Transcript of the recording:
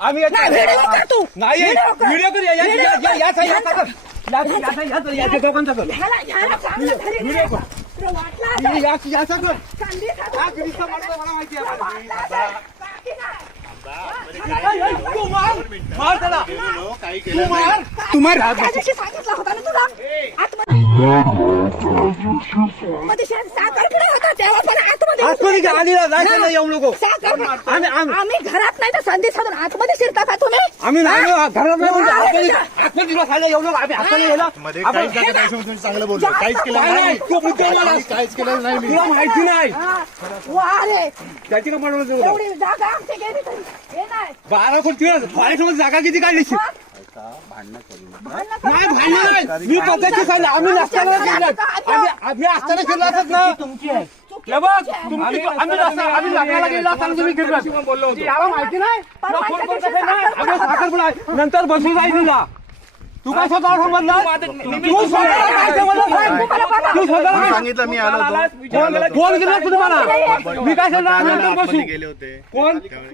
आम्ही नाही व्हिडिओ करूया आम्ही घरात नाही तर संधी साधून आतमध्ये शिरता का तुम्ही? आम्ही नाही घरात नाही चांगलं बोलतो. काहीच केलं नाही, काहीच केलं नाही. तुला माहिती नाही त्याची एवढी जागा आमची गेली तरी हे नाही 12 कोटी फॉरेस्ट जागा किती काढली मी पद्धती सांगितलं आम्ही नसताना आम्ही असताना फिरला असत ना तुमची आम्ही लागायला गेला असताना तुम्ही फिरला बोललो होतो याला माहिती नाही नंतर बसून जाईल तुला तू काय स्वतः समजला तू स्वतः सांगितलं मी आलो फोन केला तुम्हाला मी काय सांगणार नंतर बसू गेले होते कोण